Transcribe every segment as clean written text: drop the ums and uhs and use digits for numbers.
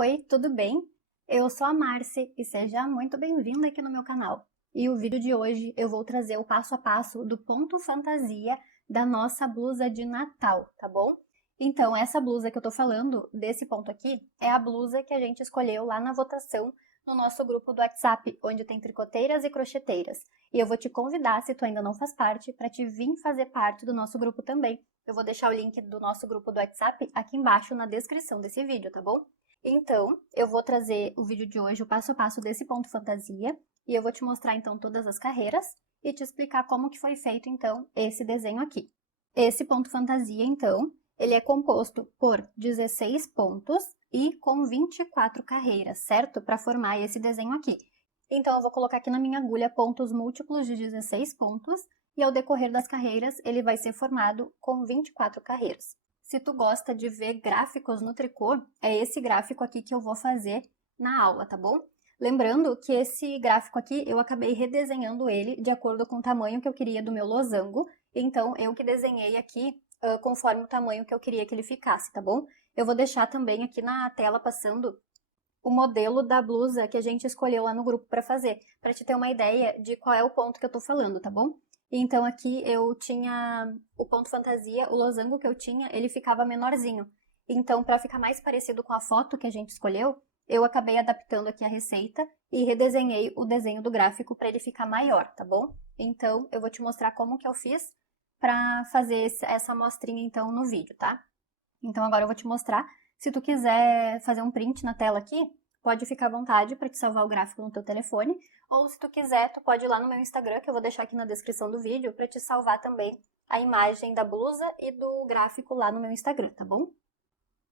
Oi, tudo bem? Eu sou a Marci e seja muito bem-vinda aqui no meu canal. E o vídeo de hoje eu vou trazer o passo a passo do ponto fantasia da nossa blusa de Natal, tá bom? Então, essa blusa que eu tô falando, desse ponto aqui, é a blusa que a gente escolheu lá na votação no nosso grupo do WhatsApp, onde tem tricoteiras e crocheteiras. E eu vou te convidar, se tu ainda não faz parte, para te vir fazer parte do nosso grupo também. Eu vou deixar o link do nosso grupo do WhatsApp aqui embaixo na descrição desse vídeo, tá bom? Então, eu vou trazer o vídeo de hoje, o passo a passo desse ponto fantasia, e eu vou te mostrar então todas as carreiras e te explicar como que foi feito então esse desenho aqui. Esse ponto fantasia então, ele é composto por 16 pontos e com 24 carreiras, certo? Para formar esse desenho aqui. Então eu vou colocar aqui na minha agulha pontos múltiplos de 16 pontos e ao decorrer das carreiras ele vai ser formado com 24 carreiras. Se tu gosta de ver gráficos no tricô, é esse gráfico aqui que eu vou fazer na aula, tá bom? Lembrando que esse gráfico aqui, eu acabei redesenhando ele de acordo com o tamanho que eu queria do meu losango, então eu que desenhei aqui conforme o tamanho que eu queria que ele ficasse, tá bom? Eu vou deixar também aqui na tela passando o modelo da blusa que a gente escolheu lá no grupo para fazer, para te ter uma ideia de qual é o ponto que eu tô falando, tá bom? Então aqui eu tinha o ponto fantasia, o losango que eu tinha, ele ficava menorzinho. Então, para ficar mais parecido com a foto que a gente escolheu, eu acabei adaptando aqui a receita e redesenhei o desenho do gráfico para ele ficar maior, tá bom? Então, eu vou te mostrar como que eu fiz para fazer essa amostrinha então no vídeo, tá? Então agora eu vou te mostrar. Se tu quiser fazer um print na tela aqui, pode ficar à vontade para te salvar o gráfico no teu telefone, ou se tu quiser, tu pode ir lá no meu Instagram, que eu vou deixar aqui na descrição do vídeo, para te salvar também a imagem da blusa e do gráfico lá no meu Instagram, tá bom?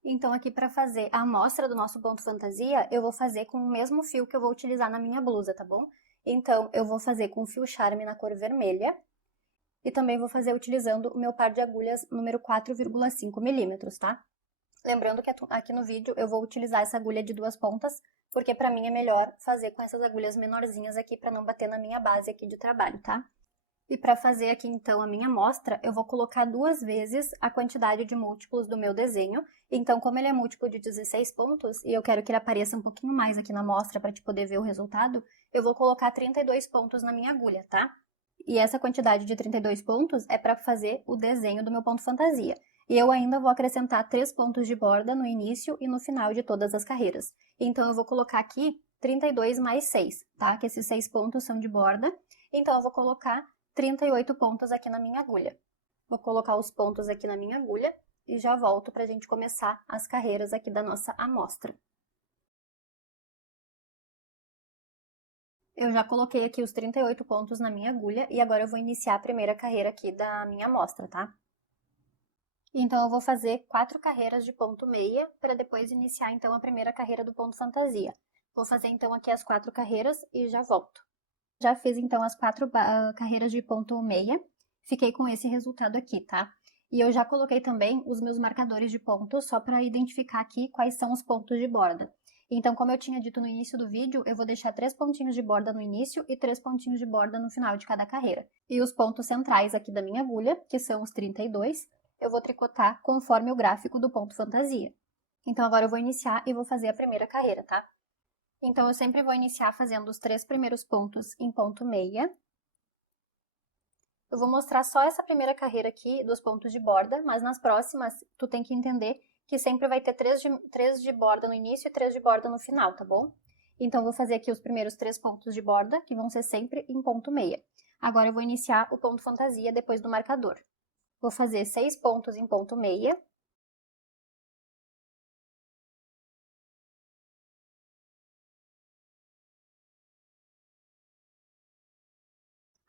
Então aqui para fazer a amostra do nosso ponto fantasia, eu vou fazer com o mesmo fio que eu vou utilizar na minha blusa, tá bom? Então eu vou fazer com fio charme na cor vermelha, e também vou fazer utilizando o meu par de agulhas número 4,5 milímetros, tá? Lembrando que aqui no vídeo eu vou utilizar essa agulha de 2 pontas, porque pra mim é melhor fazer com essas agulhas menorzinhas aqui para não bater na minha base aqui de trabalho, tá? E para fazer aqui então a minha amostra, eu vou colocar 2 vezes a quantidade de múltiplos do meu desenho. Então, como ele é múltiplo de 16 pontos, e eu quero que ele apareça um pouquinho mais aqui na amostra para te poder ver o resultado, eu vou colocar 32 pontos na minha agulha, tá? E essa quantidade de 32 pontos é para fazer o desenho do meu ponto fantasia. E eu ainda vou acrescentar 3 pontos de borda no início e no final de todas as carreiras. Então, eu vou colocar aqui 32 mais 6, tá? Que esses 6 pontos são de borda. Então, eu vou colocar 38 pontos aqui na minha agulha. Vou colocar os pontos aqui na minha agulha e já volto para a gente começar as carreiras aqui da nossa amostra. Eu já coloquei aqui os 38 pontos na minha agulha e agora eu vou iniciar a primeira carreira aqui da minha amostra, tá? Então, eu vou fazer 4 carreiras de ponto meia para depois iniciar então a primeira carreira do ponto fantasia. Vou fazer então aqui as 4 carreiras e já volto. Já fiz então as 4 carreiras de ponto meia, fiquei com esse resultado aqui, tá? E eu já coloquei também os meus marcadores de ponto só para identificar aqui quais são os pontos de borda. Então, como eu tinha dito no início do vídeo, eu vou deixar 3 pontinhos de borda no início e 3 pontinhos de borda no final de cada carreira. E os pontos centrais aqui da minha agulha, que são os 32, eu vou tricotar conforme o gráfico do ponto fantasia. Então, agora eu vou iniciar e vou fazer a primeira carreira, tá? Então, eu sempre vou iniciar fazendo os 3 primeiros pontos em ponto meia. Eu vou mostrar só essa primeira carreira aqui dos pontos de borda, mas nas próximas tu tem que entender que sempre vai ter 3 de borda no início e 3 de borda no final, tá bom? Então, eu vou fazer aqui os primeiros 3 pontos de borda, que vão ser sempre em ponto meia. Agora, eu vou iniciar o ponto fantasia depois do marcador. Vou fazer 6 pontos em ponto meia.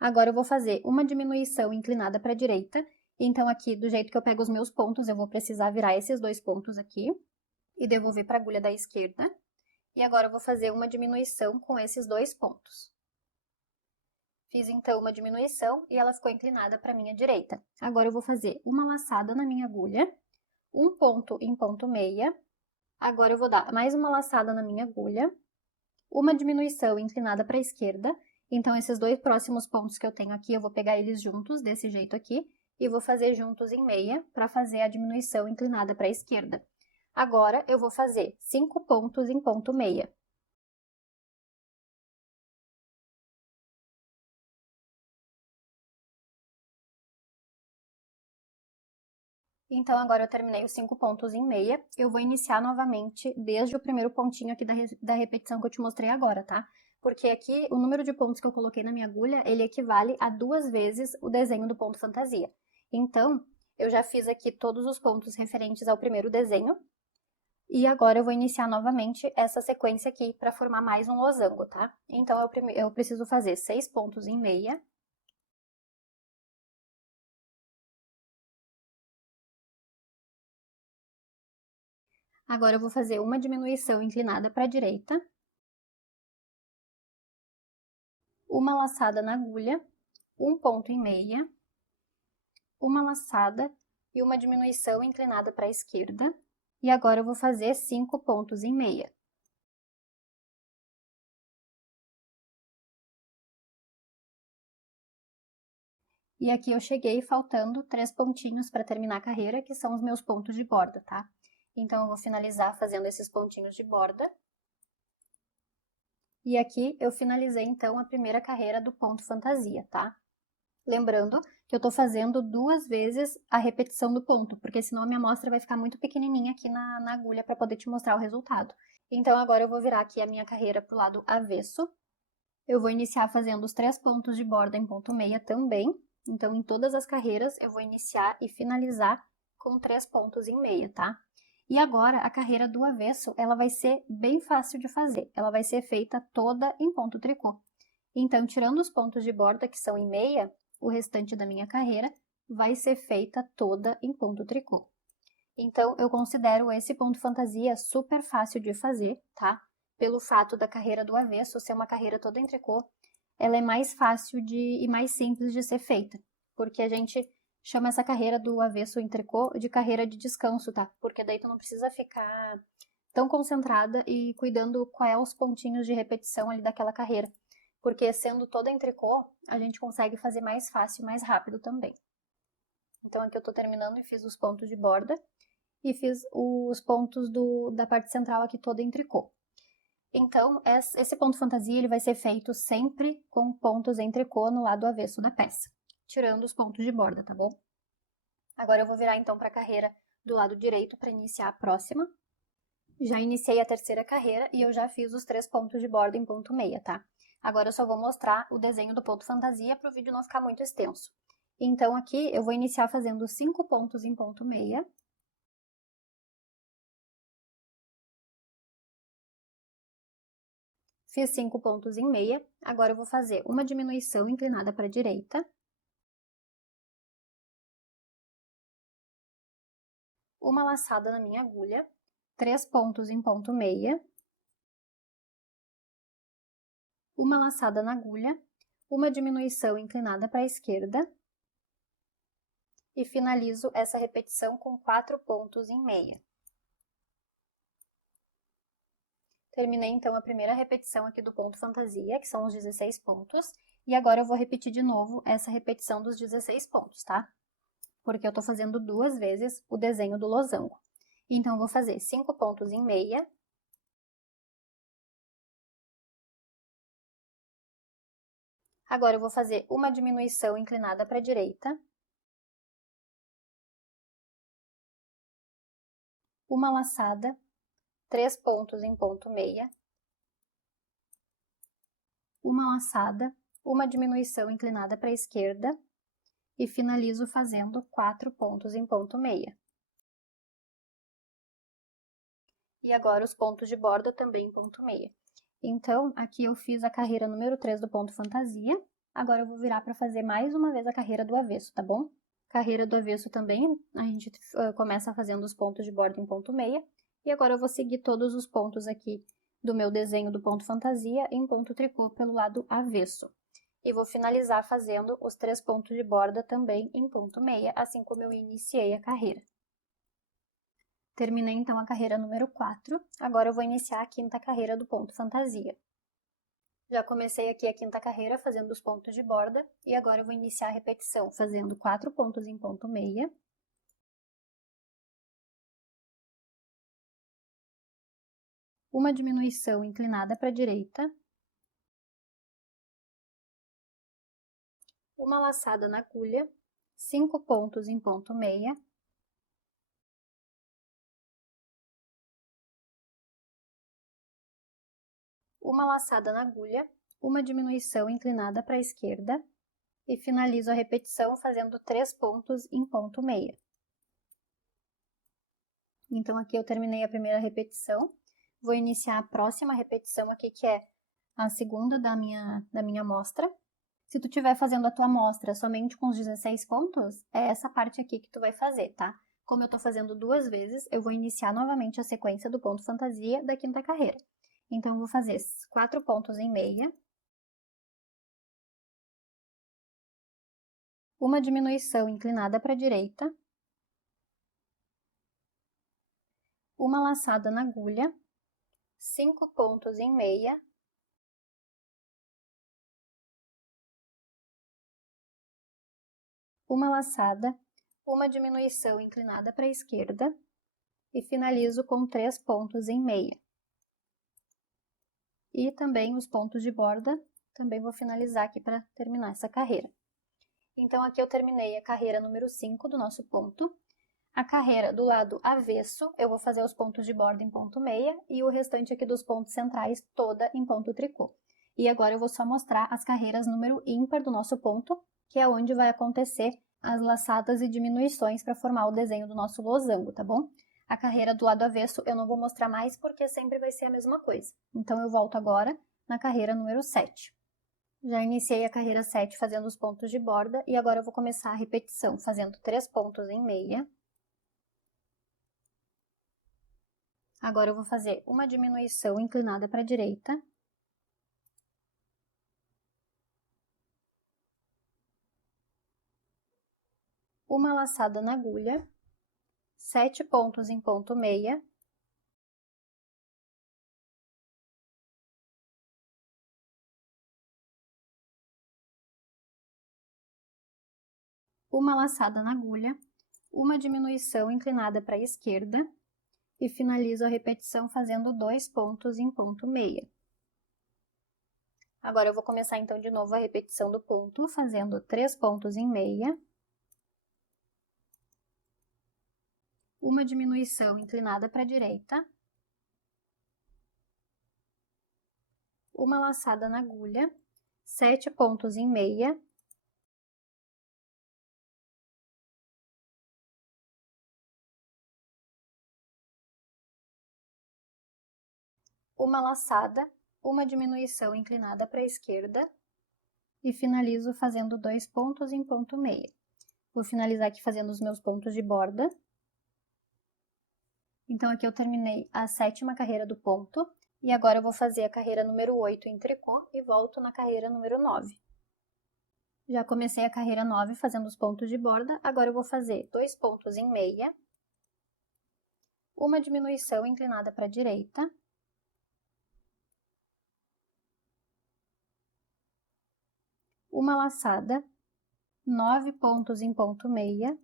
Agora eu vou fazer uma diminuição inclinada para a direita. Então, aqui, do jeito que eu pego os meus pontos, eu vou precisar virar esses 2 pontos aqui e devolver para a agulha da esquerda. E agora eu vou fazer uma diminuição com esses 2 pontos. Fiz, então, uma diminuição e ela ficou inclinada para a minha direita. Agora eu vou fazer uma laçada na minha agulha, um ponto em ponto meia. Agora eu vou dar mais uma laçada na minha agulha, uma diminuição inclinada para a esquerda. Então, esses 2 próximos pontos que eu tenho aqui, eu vou pegar eles juntos, desse jeito aqui, e vou fazer juntos em meia, para fazer a diminuição inclinada para a esquerda. Agora, eu vou fazer 5 pontos em ponto meia. Então, agora eu terminei os 5 pontos em meia, eu vou iniciar novamente desde o primeiro pontinho aqui da repetição que eu te mostrei agora, tá? Porque aqui, o número de pontos que eu coloquei na minha agulha, ele equivale a 2 vezes o desenho do ponto fantasia. Então, eu já fiz aqui todos os pontos referentes ao primeiro desenho, e agora eu vou iniciar novamente essa sequência aqui para formar mais um losango, tá? Então, eu preciso fazer 6 pontos em meia. Agora eu vou fazer uma diminuição inclinada para a direita, uma laçada na agulha, um ponto em meia, uma laçada e uma diminuição inclinada para a esquerda. E agora eu vou fazer 5 pontos em meia. E aqui eu cheguei faltando 3 pontinhos para terminar a carreira, que são os meus pontos de borda, tá? Então, eu vou finalizar fazendo esses pontinhos de borda. E aqui eu finalizei, então, a primeira carreira do ponto fantasia, tá? Lembrando que eu tô fazendo 2 vezes a repetição do ponto, porque senão a minha amostra vai ficar muito pequenininha aqui na agulha para poder te mostrar o resultado. Então, agora eu vou virar aqui a minha carreira pro lado avesso. Eu vou iniciar fazendo os 3 pontos de borda em ponto meia também. Então, em todas as carreiras, eu vou iniciar e finalizar com 3 pontos em meia, tá? E agora, a carreira do avesso, ela vai ser bem fácil de fazer. Ela vai ser feita toda em ponto tricô. Então, tirando os pontos de borda que são em meia, o restante da minha carreira vai ser feita toda em ponto tricô. Então, eu considero esse ponto fantasia super fácil de fazer, tá? Pelo fato da carreira do avesso ser uma carreira toda em tricô, ela é mais fácil e mais simples de ser feita, porque a gente chama essa carreira do avesso em tricô de carreira de descanso, tá? Porque daí tu não precisa ficar tão concentrada e cuidando qual é os pontinhos de repetição ali daquela carreira, porque sendo toda em tricô, a gente consegue fazer mais fácil e mais rápido também. Então aqui eu tô terminando e fiz os pontos de borda e fiz os pontos da parte central aqui toda em tricô. Então, esse ponto fantasia ele vai ser feito sempre com pontos em tricô no lado avesso da peça, tirando os pontos de borda, tá bom? Agora eu vou virar então para a carreira do lado direito para iniciar a próxima. Já iniciei a terceira carreira e eu já fiz os 3 pontos de borda em ponto meia, tá? Agora eu só vou mostrar o desenho do ponto fantasia para o vídeo não ficar muito extenso. Então aqui eu vou iniciar fazendo 5 pontos em ponto meia. Fiz 5 pontos em meia, agora eu vou fazer uma diminuição inclinada para a direita, uma laçada na minha agulha, 3 pontos em ponto meia, uma laçada na agulha, uma diminuição inclinada para a esquerda e finalizo essa repetição com 4 pontos em meia. Terminei então a primeira repetição aqui do ponto fantasia, que são os 16 pontos, e agora eu vou repetir de novo essa repetição dos 16 pontos, tá? Porque eu tô fazendo 2 vezes o desenho do losango. Então, eu vou fazer 5 pontos em meia. Agora, eu vou fazer uma diminuição inclinada para a direita. Uma laçada, 3 pontos em ponto meia. Uma laçada, uma diminuição inclinada para a esquerda. E finalizo fazendo 4 pontos em ponto meia. E agora os pontos de borda também em ponto meia. Então, aqui eu fiz a carreira número 3 do ponto fantasia. Agora eu vou virar para fazer mais uma vez a carreira do avesso, tá bom? Carreira do avesso também, a gente começa fazendo os pontos de borda em ponto meia. E agora eu vou seguir todos os pontos aqui do meu desenho do ponto fantasia em ponto tricô pelo lado avesso. E vou finalizar fazendo os 3 pontos de borda também em ponto meia, assim como eu iniciei a carreira. Terminei então a carreira número 4, agora eu vou iniciar a quinta carreira do ponto fantasia. Já comecei aqui a quinta carreira fazendo os pontos de borda, e agora eu vou iniciar a repetição fazendo 4 pontos em ponto meia. uma diminuição inclinada para a direita, uma laçada na agulha, 5 pontos em ponto meia, uma laçada na agulha, uma diminuição inclinada para a esquerda e finalizo a repetição fazendo 3 pontos em ponto meia. Então, aqui eu terminei a primeira repetição, vou iniciar a próxima repetição aqui, que é a segunda da minha amostra. Se tu estiver fazendo a tua amostra somente com os 16 pontos, é essa parte aqui que tu vai fazer, tá? Como eu tô fazendo 2 vezes, eu vou iniciar novamente a sequência do ponto fantasia da quinta carreira. Então, eu vou fazer 4 pontos em meia, uma diminuição inclinada para a direita, uma laçada na agulha, 5 pontos em meia, uma laçada, uma diminuição inclinada para a esquerda e finalizo com 3 pontos em meia. E também os pontos de borda, também vou finalizar aqui para terminar essa carreira. Então, aqui eu terminei a carreira número 5 do nosso ponto. A carreira do lado avesso, eu vou fazer os pontos de borda em ponto meia e o restante aqui dos pontos centrais toda em ponto tricô. E agora eu vou só mostrar as carreiras número ímpar do nosso ponto, que é onde vai acontecer as laçadas e diminuições para formar o desenho do nosso losango, tá bom? A carreira do lado avesso eu não vou mostrar mais porque sempre vai ser a mesma coisa. Então, eu volto agora na carreira número 7. Já iniciei a carreira 7 fazendo os pontos de borda e agora eu vou começar a repetição fazendo 3 pontos em meia. Agora eu vou fazer uma diminuição inclinada para a direita. Uma laçada na agulha, 7 pontos em ponto meia. Uma laçada na agulha, uma diminuição inclinada para a esquerda e finalizo a repetição fazendo 2 pontos em ponto meia. Agora eu vou começar então de novo a repetição do ponto, fazendo 3 pontos em meia, uma diminuição inclinada para a direita, uma laçada na agulha, 7 pontos em meia, uma laçada, uma diminuição inclinada para a esquerda e finalizo fazendo 2 pontos em ponto meia. Vou finalizar aqui fazendo os meus pontos de borda. Então, aqui eu terminei a 7ª carreira do ponto e agora eu vou fazer a carreira número 8 em tricô e volto na carreira número 9. Já comecei a carreira 9 fazendo os pontos de borda, agora eu vou fazer 2 pontos em meia, uma diminuição inclinada para a direita, uma laçada, 9 pontos em ponto meia,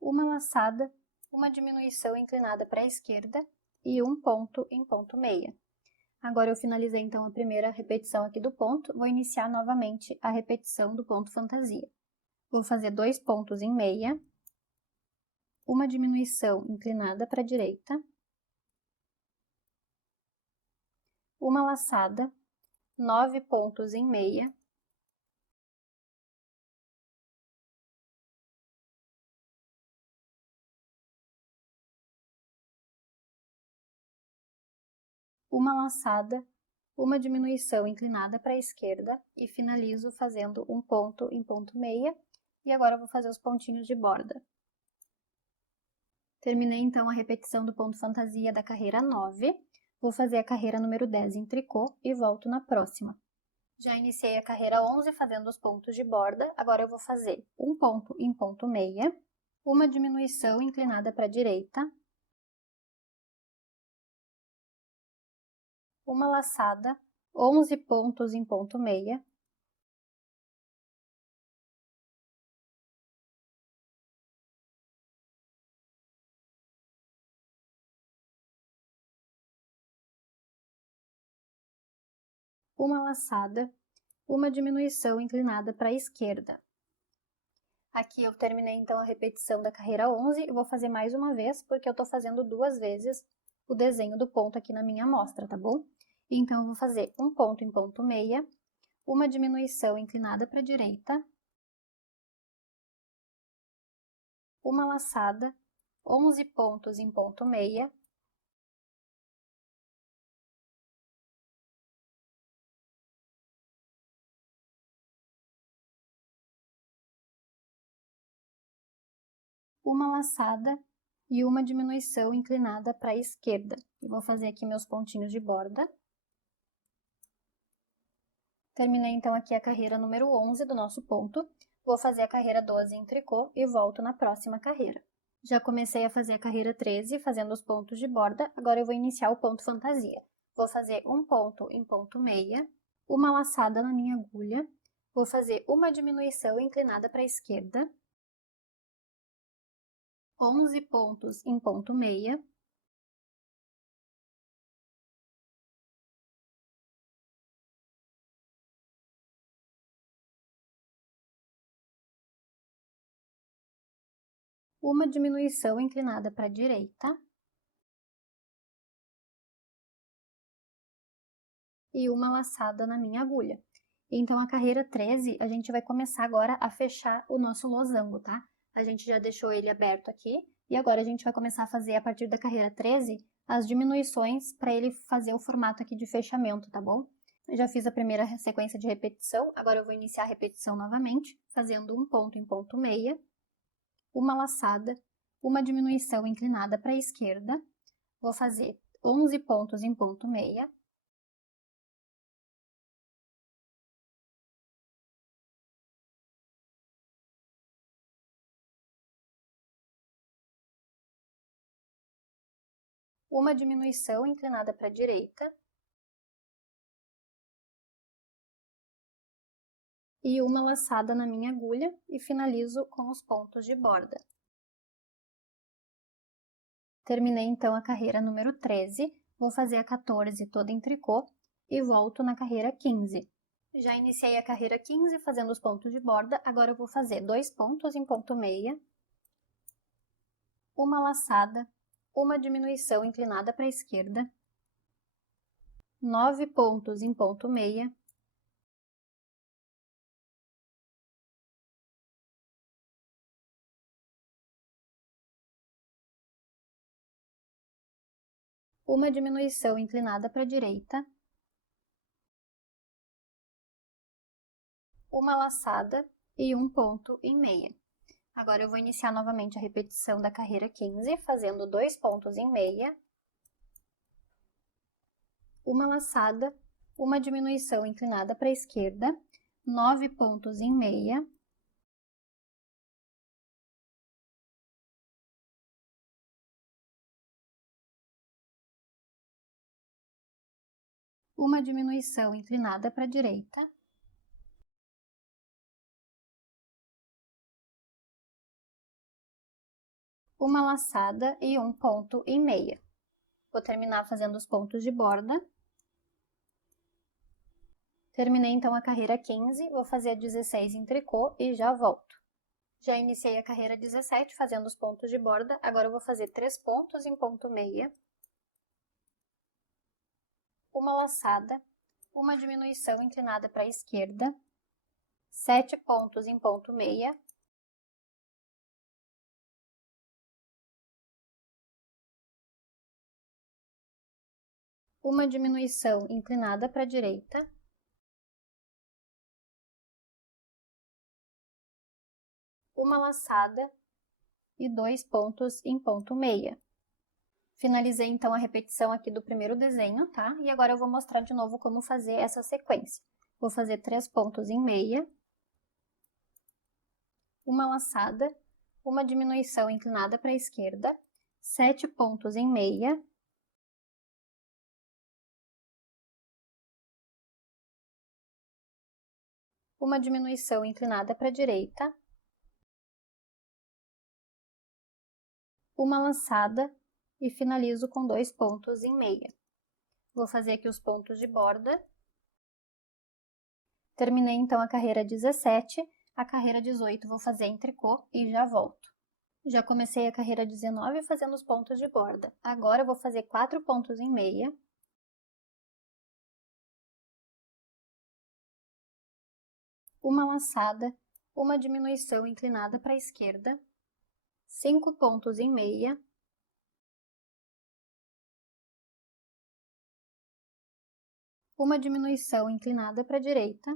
uma laçada, uma diminuição inclinada para a esquerda e um ponto em ponto meia. Agora eu finalizei então a primeira repetição aqui do ponto, vou iniciar novamente a repetição do ponto fantasia. Vou fazer 2 pontos em meia, uma diminuição inclinada para a direita, uma laçada, 9 pontos em meia, uma laçada, uma diminuição inclinada para a esquerda e finalizo fazendo um ponto em ponto meia. E agora eu vou fazer os pontinhos de borda. Terminei então a repetição do ponto fantasia da carreira 9. Vou fazer a carreira número 10 em tricô e volto na próxima. Já iniciei a carreira 11 fazendo os pontos de borda, agora eu vou fazer um ponto em ponto meia, uma diminuição inclinada para a direita, uma laçada, 11 pontos em ponto meia, uma laçada, uma diminuição inclinada para a esquerda. Aqui eu terminei então a repetição da carreira 11 e vou fazer mais uma vez, porque eu estou fazendo 2 vezes o desenho do ponto aqui na minha amostra, tá bom? Então, eu vou fazer um ponto em ponto meia, uma diminuição inclinada para a direita, uma laçada, 11 pontos em ponto meia, uma laçada e uma diminuição inclinada para a esquerda. Eu vou fazer aqui meus pontinhos de borda. Terminei então aqui a carreira número 11 do nosso ponto. Vou fazer a carreira 12 em tricô e volto na próxima carreira. Já comecei a fazer a carreira 13, fazendo os pontos de borda, agora eu vou iniciar o ponto fantasia. Vou fazer um ponto em ponto meia, uma laçada na minha agulha, vou fazer uma diminuição inclinada para a esquerda, 11 pontos em ponto meia, uma diminuição inclinada para a direita e uma laçada na minha agulha. Então, a carreira 13, a gente vai começar agora a fechar o nosso losango, tá? A gente já deixou ele aberto aqui, e agora a gente vai começar a fazer, a partir da carreira 13, as diminuições para ele fazer o formato aqui de fechamento, tá bom? Eu já fiz a primeira sequência de repetição, agora eu vou iniciar a repetição novamente, fazendo um ponto em ponto meia, uma laçada, uma diminuição inclinada para a esquerda, vou fazer 11 pontos em ponto meia, uma diminuição inclinada para a direita e uma laçada na minha agulha e finalizo com os pontos de borda. Terminei então a carreira número 13, vou fazer a 14 toda em tricô e volto na carreira 15. Já iniciei a carreira 15 fazendo os pontos de borda, agora eu vou fazer 2 pontos em ponto meia, uma laçada, uma diminuição inclinada para a esquerda, 9 pontos em ponto meia, uma diminuição inclinada para a direita, uma laçada e um ponto em meia. Agora eu vou iniciar novamente a repetição da carreira 15, fazendo 2 pontos em meia, uma laçada, uma diminuição inclinada para a esquerda, 9 pontos em meia, uma diminuição inclinada para a direita, uma laçada e um ponto em meia. Vou terminar fazendo os pontos de borda. Terminei então a carreira 15, vou fazer a 16 em tricô e já volto. Já iniciei a carreira 17 fazendo os pontos de borda, agora eu vou fazer 3 pontos em ponto meia, uma laçada, uma diminuição inclinada para a esquerda, 7 pontos em ponto meia, uma diminuição inclinada para a direita, uma laçada e 2 pontos em ponto meia. Finalizei então a repetição aqui do primeiro desenho, tá? E agora eu vou mostrar de novo como fazer essa sequência. Vou fazer 3 pontos em meia, uma laçada, uma diminuição inclinada para a esquerda, 7 pontos em meia, uma diminuição inclinada para a direita, uma laçada e finalizo com 2 pontos em meia. Vou fazer aqui os pontos de borda. Terminei então a carreira 17, a carreira 18 vou fazer em tricô e já volto. Já comecei a carreira 19 fazendo os pontos de borda. Agora eu vou fazer 4 pontos em meia. Uma laçada, uma diminuição inclinada para a esquerda, 5 pontos em meia, uma diminuição inclinada para a direita,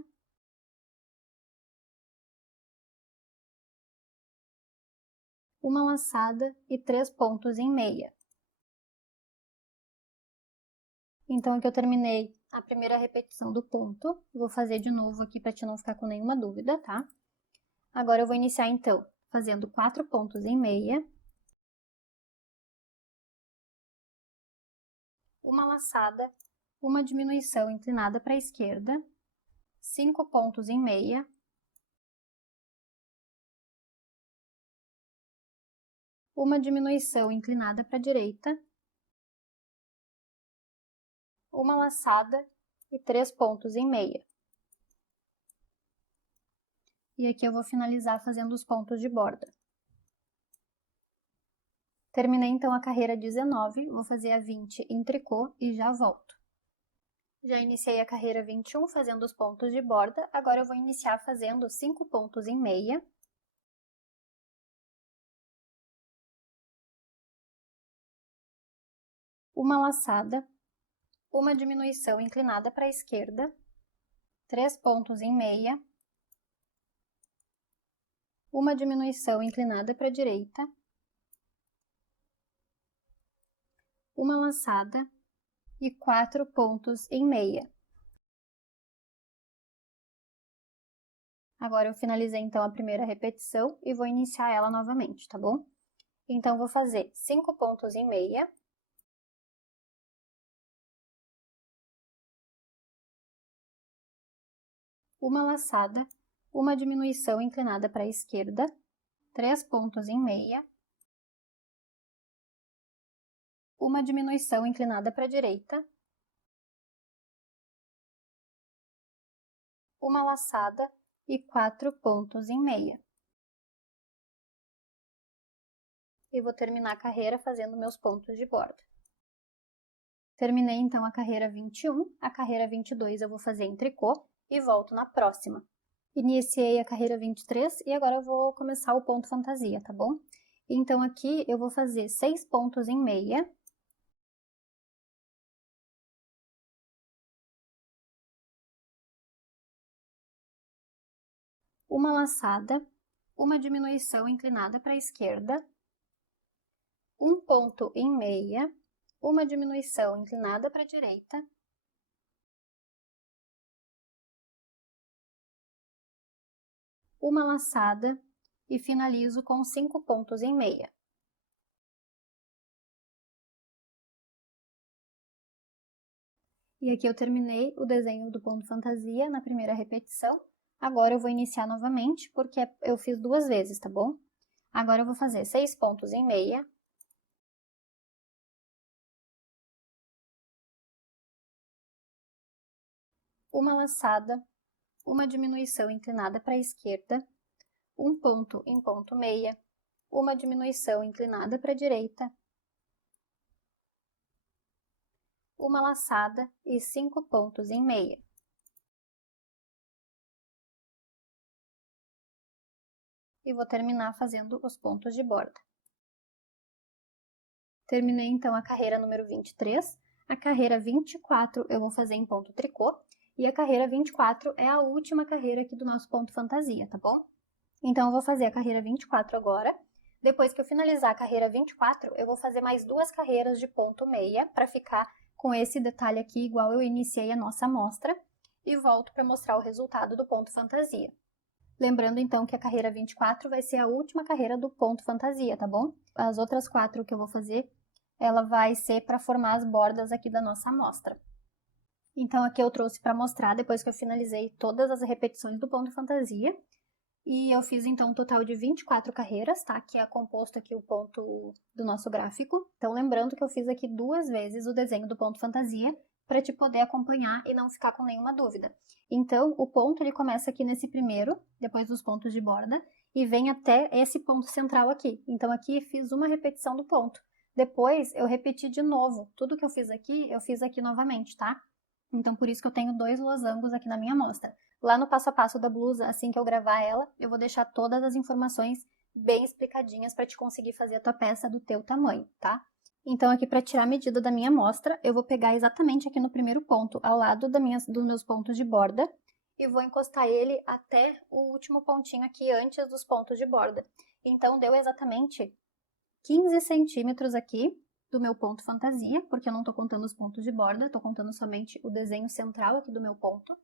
uma laçada e 3 pontos em meia. Então, aqui eu terminei a primeira repetição do ponto. Vou fazer de novo aqui para te não ficar com nenhuma dúvida, tá? Agora eu vou iniciar, então, fazendo 4 pontos em meia, uma laçada, uma diminuição inclinada para a esquerda, 5 pontos em meia, uma diminuição inclinada para a direita, uma laçada e 3 pontos em meia. E aqui eu vou finalizar fazendo os pontos de borda. Terminei então a carreira 19, vou fazer a 20 em tricô e já volto. Já iniciei a carreira 21 fazendo os pontos de borda, agora eu vou iniciar fazendo 5 pontos em meia, uma laçada, uma diminuição inclinada para a esquerda, 3 pontos em meia, uma diminuição inclinada para a direita, uma laçada e 4 pontos em meia. Agora eu finalizei então a primeira repetição e vou iniciar ela novamente, tá bom? Então, vou fazer 5 pontos em meia, uma laçada, uma diminuição inclinada para a esquerda, 3 pontos em meia, uma diminuição inclinada para a direita, uma laçada e 4 pontos em meia. E vou terminar a carreira fazendo meus pontos de borda. Terminei então a carreira 21, a carreira 22 eu vou fazer em tricô e volto na próxima. Iniciei a carreira 23 e agora eu vou começar o ponto fantasia, tá bom? Então aqui eu vou fazer 6 pontos em meia, uma laçada, uma diminuição inclinada para a esquerda, um ponto em meia, uma diminuição inclinada para a direita, uma laçada e finalizo com 5 pontos em meia. E aqui eu terminei o desenho do ponto fantasia na primeira repetição. Agora eu vou iniciar novamente, porque eu fiz 2 vezes, tá bom? Agora eu vou fazer 6 pontos em meia, uma laçada, uma diminuição inclinada para a esquerda, um ponto em ponto meia, uma diminuição inclinada para a direita, uma laçada e 5 pontos em meia. E vou terminar fazendo os pontos de borda. Terminei então a carreira número 23, a carreira 24 eu vou fazer em ponto tricô, e a carreira 24 é a última carreira aqui do nosso ponto fantasia, tá bom? Então eu vou fazer a carreira 24 agora. Depois que eu finalizar a carreira 24, eu vou fazer mais 2 carreiras de ponto meia, para ficar com esse detalhe aqui igual eu iniciei a nossa amostra, e volto para mostrar o resultado do ponto fantasia. Lembrando então que a carreira 24 vai ser a última carreira do ponto fantasia, tá bom? As outras 4 que eu vou fazer, ela vai ser para formar as bordas aqui da nossa amostra. Então aqui eu trouxe para mostrar depois que eu finalizei todas as repetições do ponto fantasia. E eu fiz então um total de 24 carreiras, tá? Que é composto aqui o ponto do nosso gráfico. Então lembrando que eu fiz aqui 2 vezes o desenho do ponto fantasia para te poder acompanhar e não ficar com nenhuma dúvida. Então o ponto ele começa aqui nesse primeiro, depois dos pontos de borda, e vem até esse ponto central aqui. Então aqui fiz uma repetição do ponto. Depois eu repeti de novo. Tudo que eu fiz aqui novamente, tá? Então por isso que eu tenho 2 losangos aqui na minha amostra. Lá no passo a passo da blusa, assim que eu gravar ela, eu vou deixar todas as informações bem explicadinhas para te conseguir fazer a tua peça do teu tamanho, tá? Então aqui para tirar a medida da minha amostra, eu vou pegar exatamente aqui no primeiro ponto, ao lado dos meus pontos de borda, e vou encostar ele até o último pontinho aqui antes dos pontos de borda. Então deu exatamente 15 centímetros aqui do meu ponto fantasia, porque eu não tô contando os pontos de borda, tô contando somente o desenho central aqui do meu ponto.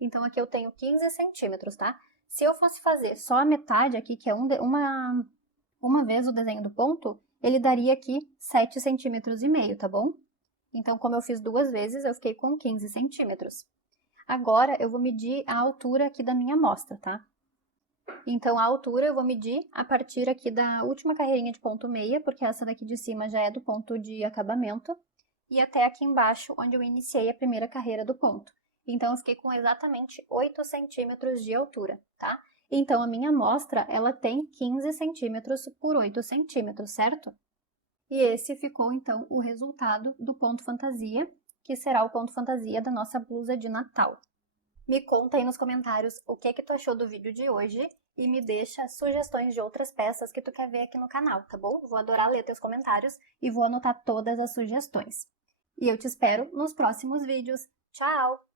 Então aqui eu tenho 15 centímetros, tá? Se eu fosse fazer só a metade aqui, que é uma vez o desenho do ponto, ele daria aqui 7,5 centímetros, tá bom? Então, como eu fiz 2 vezes, eu fiquei com 15 centímetros. Agora, eu vou medir a altura aqui da minha amostra, tá? Então, a altura eu vou medir a partir aqui da última carreirinha de ponto meia, porque essa daqui de cima já é do ponto de acabamento, e até aqui embaixo, onde eu iniciei a primeira carreira do ponto. Então, eu fiquei com exatamente 8 centímetros de altura, tá? Então, a minha amostra, ela tem 15 centímetros por 8 centímetros, certo? E esse ficou, então, o resultado do ponto fantasia, que será o ponto fantasia da nossa blusa de Natal. Me conta aí nos comentários o que tu achou do vídeo de hoje e me deixa sugestões de outras peças que tu quer ver aqui no canal, tá bom? Vou adorar ler teus comentários e vou anotar todas as sugestões. E eu te espero nos próximos vídeos. Tchau!